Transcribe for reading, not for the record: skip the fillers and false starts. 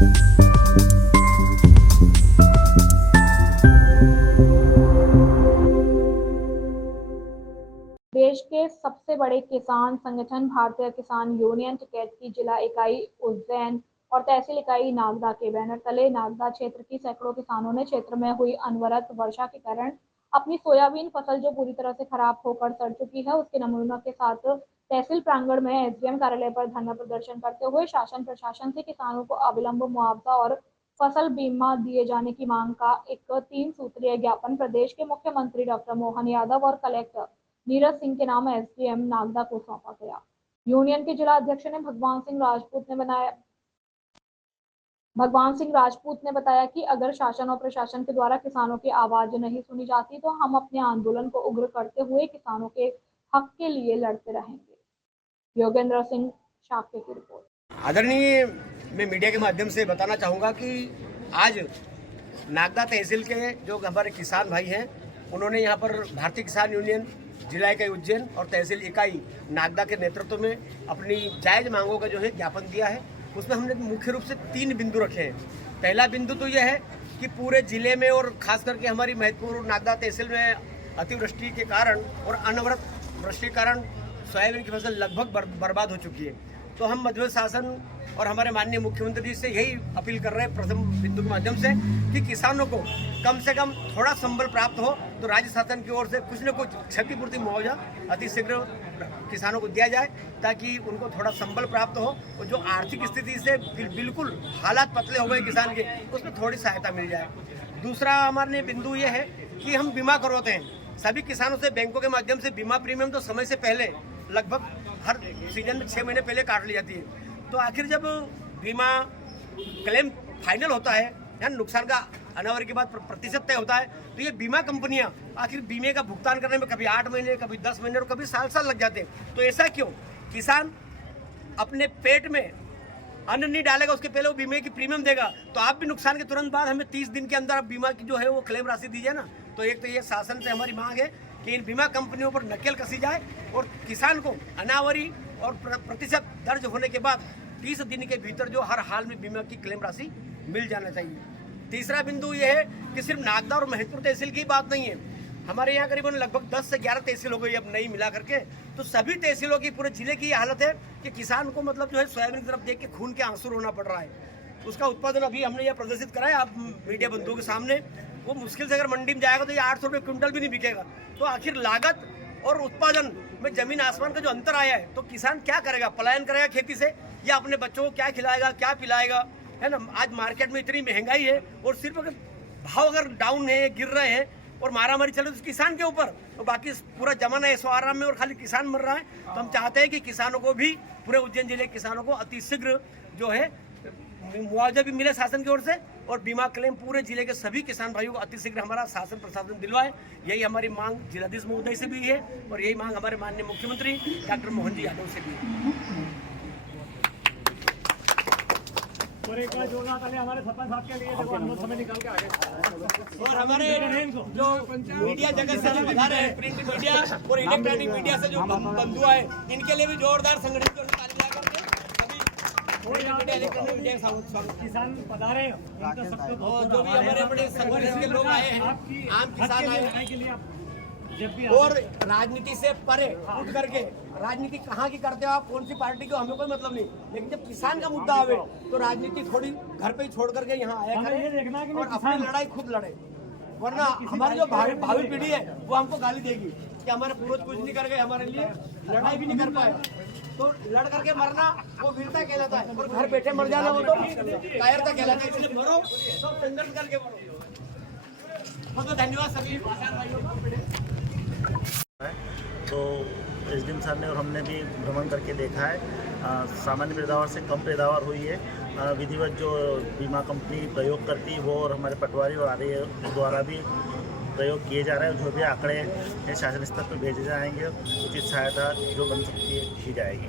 देश के सबसे बड़े किसान संगठन भारतीय किसान यूनियन टिकैत की जिला इकाई उज्जैन और तहसील इकाई नागदा के बैनर तले नागदा क्षेत्र की सैकड़ों किसानों ने क्षेत्र में हुई अनवरत वर्षा के कारण अपनी सोयाबीन फसल जो पूरी तरह से खराब होकर सड़ चुकी है उसके नमूनों के साथ तहसील प्रांगण में एसडीएम कार्यालय पर धरना प्रदर्शन करते हुए शासन प्रशासन से किसानों को अविलंब मुआवजा और फसल बीमा दिए जाने की मांग का एक 3 सूत्रीय ज्ञापन प्रदेश के मुख्यमंत्री डॉक्टर मोहन यादव और कलेक्टर नीरज सिंह के नाम एसडीएम नागदा को सौंपा गया। यूनियन के जिला अध्यक्ष ने भगवान सिंह राजपूत ने बताया कि अगर शासन और प्रशासन के द्वारा किसानों की आवाज नहीं सुनी जाती तो हम अपने आंदोलन को उग्र करते हुए किसानों के हक के लिए लड़ते रहेंगे। योगेंद्र सिंह शाक्य की रिपोर्ट। आदरणीय, मैं मीडिया के माध्यम से बताना चाहूँगा कि आज नागदा तहसील के जो हमारे किसान भाई हैं उन्होंने यहाँ पर भारतीय किसान यूनियन जिला इकाई उज्जैन और तहसील इकाई नागदा के नेतृत्व में अपनी जायज मांगों का जो है ज्ञापन दिया है। उसमें हमने मुख्य रूप से 3 बिंदु रखे हैं। पहला बिंदु तो यह है कि पूरे जिले में और खास करके हमारी महत्वपूर्ण नागदा तहसील में अतिवृष्टि के कारण और अनवरत वृष्टि के कारण सोयाबीन की फसल लगभग बर्बाद हो चुकी है। तो हम मध्य शासन और हमारे माननीय मुख्यमंत्री जी से यही अपील कर रहे हैं प्रथम बिंदु के माध्यम से कि किसानों को कम से कम थोड़ा संबल प्राप्त हो तो राज्य शासन की ओर से कुछ न कुछ क्षतिपूर्ति मुआवजा अतिशीघ्र किसानों को दिया जाए ताकि उनको थोड़ा संबल प्राप्त हो और जो आर्थिक स्थिति से बिल्कुल हालात पतले हो गए किसान के उसमें थोड़ी सहायता मिल जाए। दूसरा हमारे बिंदु ये है कि हम बीमा करवाते हैं सभी किसानों से बैंकों के माध्यम से। बीमा प्रीमियम तो समय से पहले लगभग हर सीजन में 6 महीने पहले काट ली जाती है। तो आखिर जब बीमा क्लेम फाइनल होता है या नुकसान का अनावर के बाद प्रतिशत तय होता है तो ये बीमा कंपनियां आखिर बीमे का भुगतान करने में कभी 8 महीने, कभी 10 महीने और कभी साल लग जाते हैं। तो ऐसा क्यों? किसान अपने पेट में अन्न नहीं डालेगा उसके पहले वो बीमे की प्रीमियम देगा। तो आप भी नुकसान के तुरंत बाद हमें 30 दिन के अंदर आप बीमा की जो है वो क्लेम राशि दीजिए ना। तो एक तो ये शासन से हमारी मांग है कि इन बीमा कंपनियों पर नकेल कसी जाए और किसान को अनावरी और प्रतिशत दर्ज होने के बाद 30 दिन के भीतर जो हर हाल में बीमा की क्लेम राशि मिल जाना चाहिए। तीसरा बिंदु यह है कि सिर्फ नागदा और महतपुर तहसील की बात नहीं है, हमारे यहाँ करीबन लगभग 10 से 11 तहसील हो गई अब नई मिला करके। तो सभी तहसीलों की पूरे जिले की हालत है कि किसान को मतलब जो है सोयाबीन की तरफ देख के खून के आंसू रोना पड़ रहा है। उसका उत्पादन अभी हमने यह प्रदर्शित करा है आप मीडिया बंधुओं के सामने, वो मुश्किल से अगर मंडी में जाएगा तो ये 800 रुपये क्विंटल भी नहीं बिकेगा। तो आखिर लागत और उत्पादन में जमीन आसमान का जो अंतर आया है तो किसान क्या करेगा? पलायन करेगा खेती से या अपने बच्चों को क्या खिलाएगा, क्या पिलाएगा, है ना। आज मार्केट में इतनी महंगाई है और सिर्फ अगर भाव अगर डाउन है, गिर रहे हैं और मारामारी चल रही है तो किसान के ऊपर, तो बाकी पूरा जमाना ऐसो आराम में और खाली किसान मर रहा है। तो हम चाहते हैं कि किसानों को भी, पूरे उज्जैन जिले के किसानों को अतिशीघ्र जो है मुआवजा भी मिले शासन की ओर से और बीमा क्लेम पूरे जिले के सभी किसान भाइयों को अतिशीघ्र हमारा शासन प्रशासन दिलवाए। यही हमारी मांग जिलाधीश महोदय से भी है और यही मांग हमारे माननीय मुख्यमंत्री डॉक्टर मोहन जी यादव से भी है। और एक बार जोरदार ताली हमारे सरपंच साहब के लिए, देखो हम समय निकाल के आगे। और हमारे जो मीडिया जगत से जो पधारे हैं, प्रिंट मीडिया और इलेक्ट्रॉनिक मीडिया से जो बंधु आए, इनके लिए भी जोरदार संगठित ताली बजा करके किसान पधारे जो भी हमारे बड़े संगठन के लोग आए हैं, आम किसान आए के लिए आप जब भी और राजनीति से परे उठ करके, राजनीति कहाँ की करते हो आप, कौन सी पार्टी को, हमें कोई मतलब नहीं, लेकिन जब किसान का मुद्दा आवे तो राजनीति थोड़ी घर पे ही छोड़ करके यहाँ आया करें और अपनी लड़ाई खुद लड़े। वरना हमारी जो भावी पीढ़ी है वो हमको गाली देगी कि हमारे पूर्वज कुछ नहीं कर गए, हमारे लिए लड़ाई भी नहीं कर पाए। तो लड़ करके मरना वो वीरता कहलाता है और घर बैठे मर जाना वो तो कायरता कहलाता है। इसलिए मरो तो संघर्ष करके मरो। बहुत धन्यवाद सभी भाइयों। तो एसडीएम सर ने और हमने भी भ्रमण करके देखा है, सामान्य पैदावार से कम पैदावार हुई है। विधिवत जो बीमा कंपनी प्रयोग करती है वो और हमारे पटवारी और आरए द्वारा भी प्रयोग किए जा रहे हैं। जो भी आंकड़े शासन स्तर पर भेजे जाएंगे उचित सहायता जो बन सकती है की जाएगी।